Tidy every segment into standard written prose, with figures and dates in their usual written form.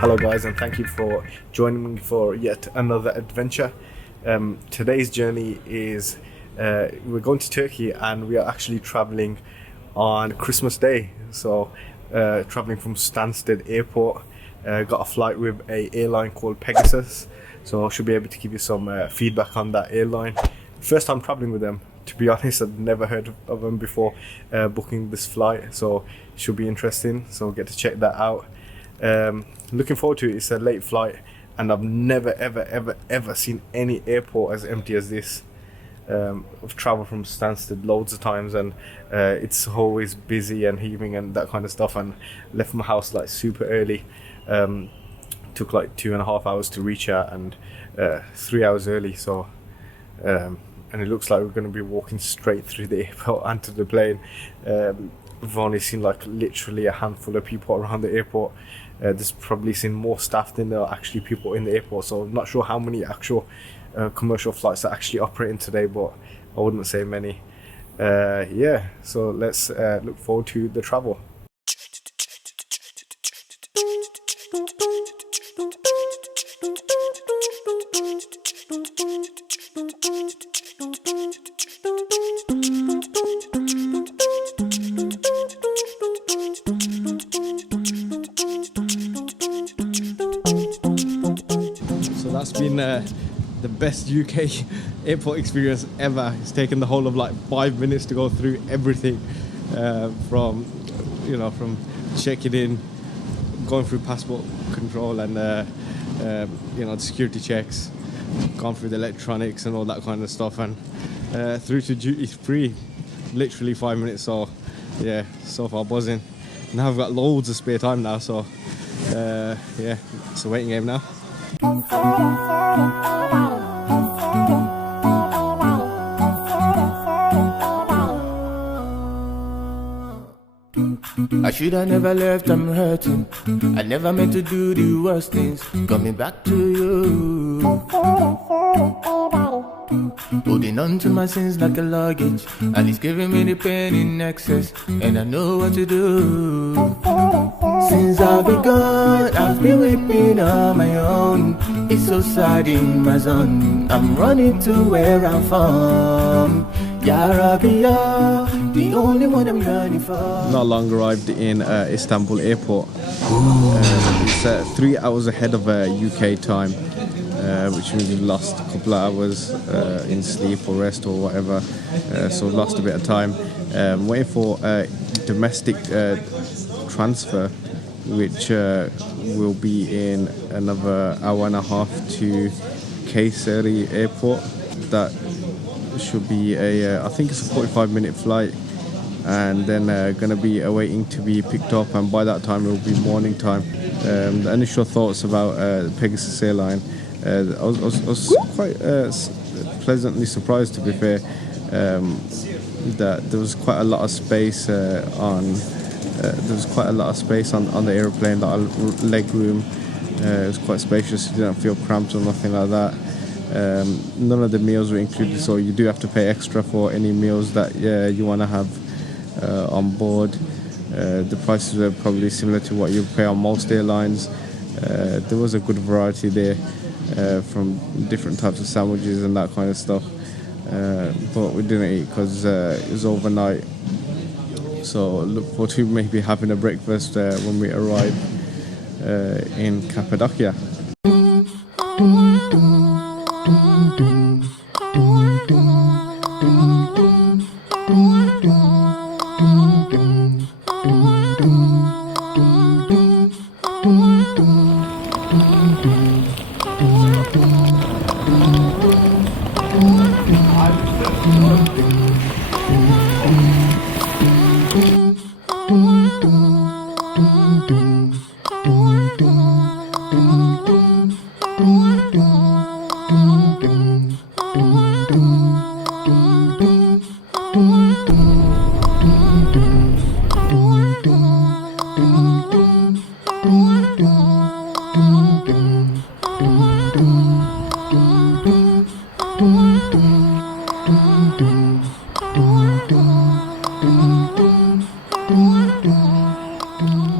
Hello guys, and thank you for joining me for yet another adventure. Today's journey is we're going to Turkey, and we are actually traveling on Christmas Day. So traveling from Stansted Airport, got a flight with a airline called Pegasus, so I should be able to give you some feedback on that airline. First time traveling with them, to be honest. I've never heard of them before booking this flight, so it should be interesting, so we'll get to check that out. Looking forward to it. It's a late flight, and I've never ever seen any airport as empty as this. I've travelled from Stansted loads of times, and it's always busy and heaving and that kind of stuff, and left my house like super early. Took like 2.5 hours to reach out, and 3 hours early, so and it looks like we're going to be walking straight through the airport onto the plane. We've only seen like literally a handful of people around the airport. There's probably seen more staff than there are actually people in the airport, so I'm not sure how many actual commercial flights are actually operating today, but I wouldn't say many. Yeah, so let's look forward to the travel. That's been the best UK airport experience ever. It's taken the whole of like 5 minutes to go through everything, from checking in, going through passport control, and the security checks, gone through the electronics and all that kind of stuff, and through to duty free, literally 5 minutes. So yeah, so far buzzing. Now I've got loads of spare time now, so yeah, it's a waiting game now. I should have never left, I'm hurting. I never meant to do the worst things. Coming back to you, holding on to my sins like a luggage, and it's giving me the pain in excess, and I know what to do. Since I've been gone, I've been weeping on my own. It's so sad in my zone. I'm running to where I'm from. Ya Rabbi, the only one I'm running for. Not long arrived in Istanbul airport. It's 3 hours ahead of UK time, which means we've lost a couple of hours in sleep or rest or whatever, so we've lost a bit of time. Waiting for domestic transfer, which will be in another hour and a half to Kayseri airport. That should be I think it's a 45-minute flight, and then going to be awaiting to be picked up, and by that time it will be morning time. The initial thoughts about Pegasus Airlines, I was quite pleasantly surprised, to be fair, that there was quite a lot of space on the airplane, that leg room. It was quite spacious. You didn't feel cramped or nothing like that. None of the meals were included, so you do have to pay extra for any meals that you want to have on board. The prices were probably similar to what you pay on most airlines. There was a good variety there, from different types of sandwiches and that kind of stuff, but we didn't eat because it was overnight, so look forward to maybe having a breakfast when we arrive in Cappadocia.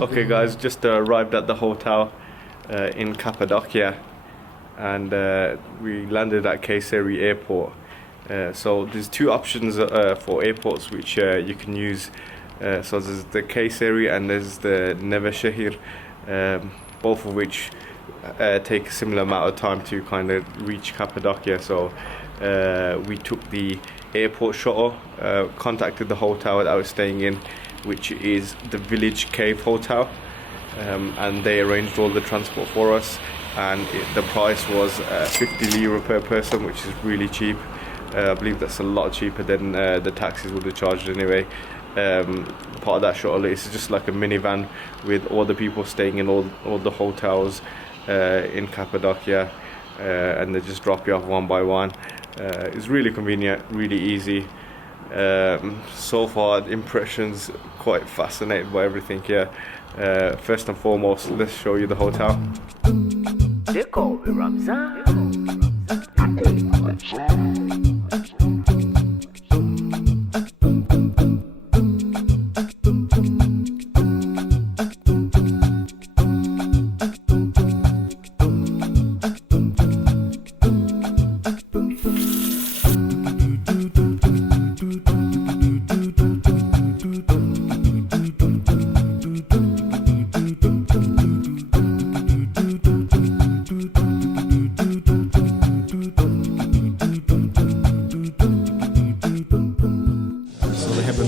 Okay guys, just arrived at the hotel in Cappadocia, and we landed at Kayseri airport. So there's two options for airports which you can use. So there's the Kayseri and there's the Nevşehir, both of which take a similar amount of time to kind of reach Cappadocia. So we took the airport shuttle, contacted the hotel that I was staying in, which is the Village Cave Hotel, and they arranged all the transport for us, and the price was 50 lira per person, which is really cheap. I believe that's a lot cheaper than the taxis would have charged anyway. Part of that shuttle is just like a minivan with all the people staying in all the hotels in Cappadocia, and they just drop you off one by one. It's really convenient, really easy. So far, impressions, quite fascinated by everything here. First and foremost, let's show you the hotel.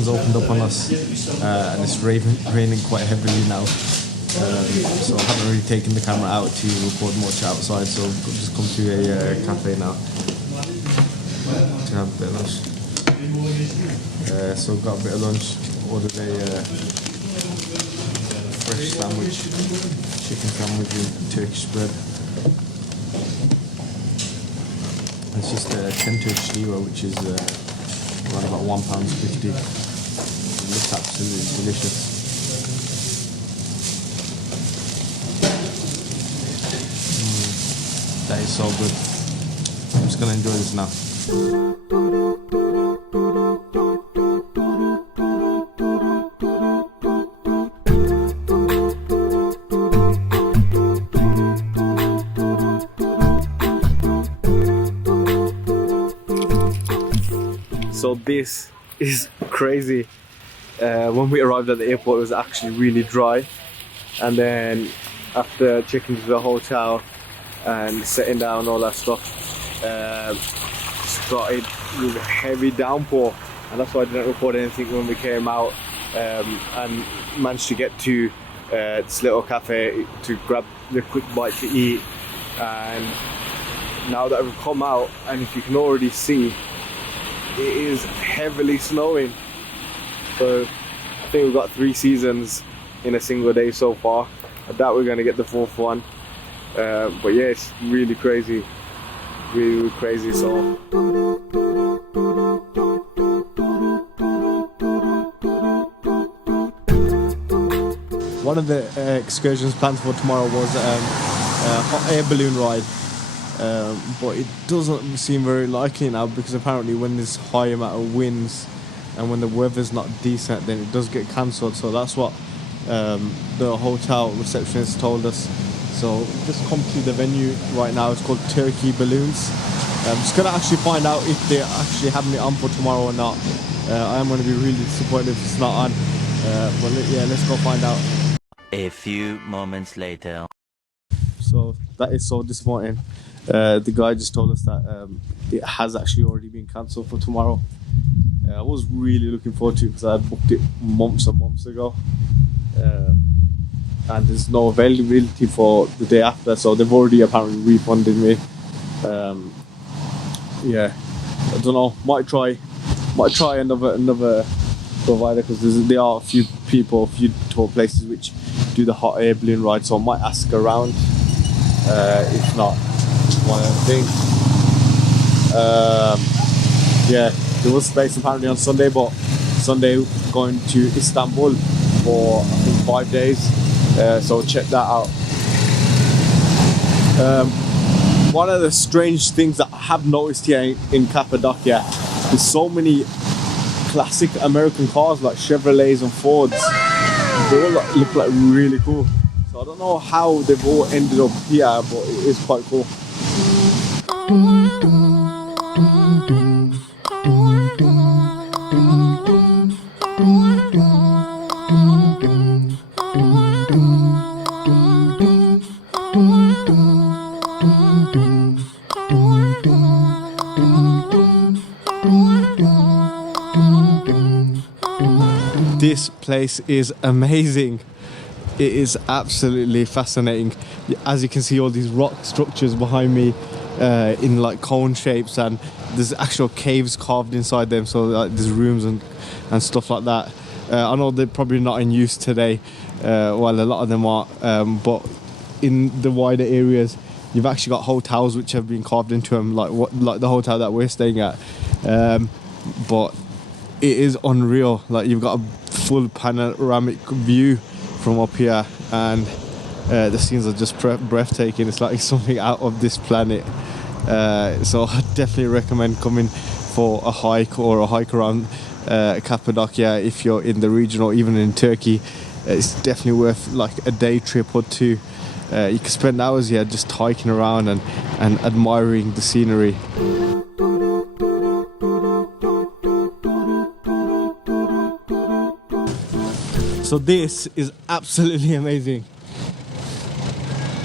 Opened up on us, and it's raining quite heavily now, so I haven't really taken the camera out to record much outside, so I've just come to a cafe now to have a bit of lunch. So got a bit of lunch, ordered a fresh sandwich, chicken sandwich with Turkish bread. It's just 10 Turkish lira, which is around about £1.50. It looks absolutely delicious. That is so good. I'm just gonna enjoy this now. So this is crazy. When we arrived at the airport, it was actually really dry, and then after checking into the hotel and setting down all that stuff, started with a heavy downpour, and that's why I didn't record anything when we came out, and managed to get to this little cafe to grab the quick bite to eat. And now that we've come out, and if you can already see, it is heavily snowing. So I think we've got 3 seasons in a single day so far. I doubt we're going to get the 4th one. But yeah, it's really crazy. Really crazy. So one of the excursions planned for tomorrow was a hot air balloon ride. But it doesn't seem very likely now, because apparently when there's high amount of winds and when the weather's not decent, then it does get cancelled. So that's what the hotel receptionist told us. So just come to the venue right now. It's called Turkey Balloons. I'm just gonna actually find out if they're actually having it on for tomorrow or not. I am gonna be really disappointed if it's not on. But yeah, let's go find out. A few moments later. So that is so disappointing. The guy just told us that it has actually already been cancelled for tomorrow. I was really looking forward to it because I had booked it months and months ago, and there's no availability for the day after, so they've already apparently refunded me. Yeah, I don't know, might try another provider, because there are a few tour places which do the hot air balloon ride, so I might ask around. If not, one of the things. Yeah, there was space apparently on Sunday, but Sunday going to Istanbul for I think 5 days, so check that out. One of the strange things that I have noticed here in Cappadocia, there's so many classic American cars like Chevrolets and Fords. They all look like really cool. So I don't know how they've all ended up here, but it is quite cool. This place is amazing. It is absolutely fascinating. As you can see, all these rock structures behind me in like cone shapes, and there's actual caves carved inside them, so like there's rooms and stuff like that. I know they're probably not in use today, while a lot of them are, but in the wider areas you've actually got hotels which have been carved into them, like the hotel that we're staying at. But it is unreal. Like, you've got a full panoramic view from up here, and the scenes are just breathtaking. It's like something out of this planet. So I definitely recommend coming for a hike or a hike around Cappadocia if you're in the region, or even in Turkey. It's definitely worth like a day trip or two. You can spend hours here just hiking around and admiring the scenery. So this is absolutely amazing.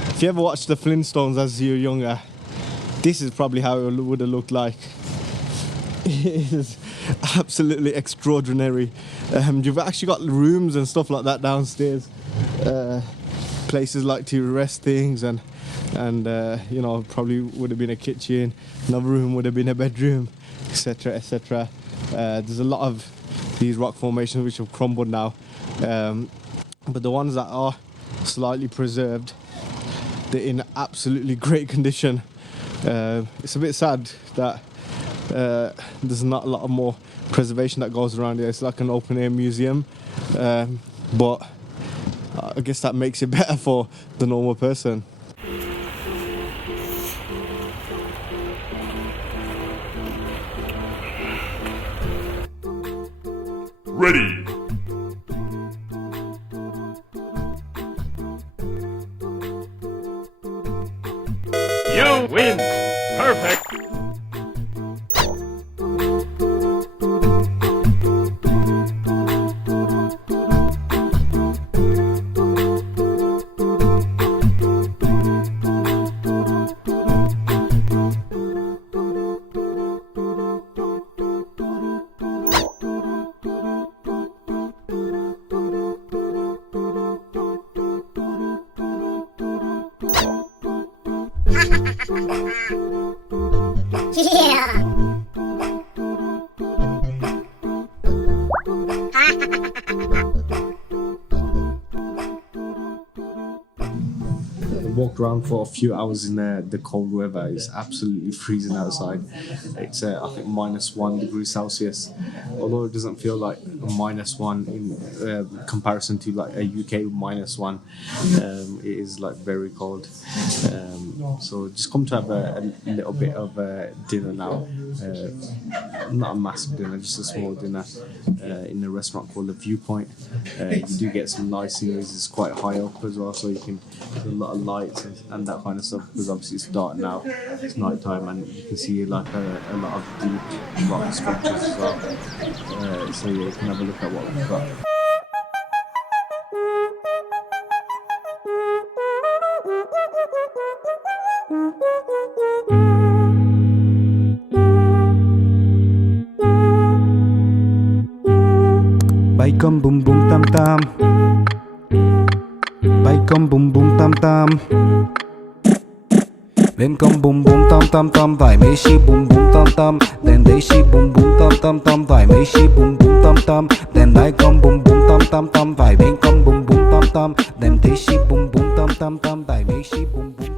If you ever watched the Flintstones as you were younger, this is probably how it would have looked like. It is absolutely extraordinary. You've actually got rooms and stuff like that downstairs. Places like to rest things, and you know, probably would have been a kitchen. Another room would have been a bedroom, etc., etc. There's a lot of these rock formations which have crumbled now, but the ones that are slightly preserved, they're in absolutely great condition. It's a bit sad that there's not a lot of more preservation that goes around here. It's like an open air museum, but I guess that makes it better for the normal person. Ready. You win. Perfect. Yeah. Walked around for a few hours in the cold weather. It's absolutely freezing outside. It's I think -1 degree Celsius, although it doesn't feel like -1 in comparison to like a UK -1. It is like very cold. So just come to have a little bit of dinner now. Not a massive dinner, just a small dinner in a restaurant called The Viewpoint. You do get some nice sceneries. It's quite high up as well, so you can do a lot of lights and that kind of stuff, because obviously it's dark now, it's night time, and you can see like a lot of deep rock structures as well. So yeah, you can have a look at what we've got. Bay con boom boom tam tam, bay con boom boom tam tam. Bên con boom boom tam tam tam, vài mấy shi boom boom tam tam. Đèn đây shi boom boom tam tam tam, vài mấy shi boom boom tam tam. Đèn đây con boom boom tam tam tam, vài bên con boom boom tam tam. Đèn đây shi boom boom tam tam tam, vài mấy shi boom boom.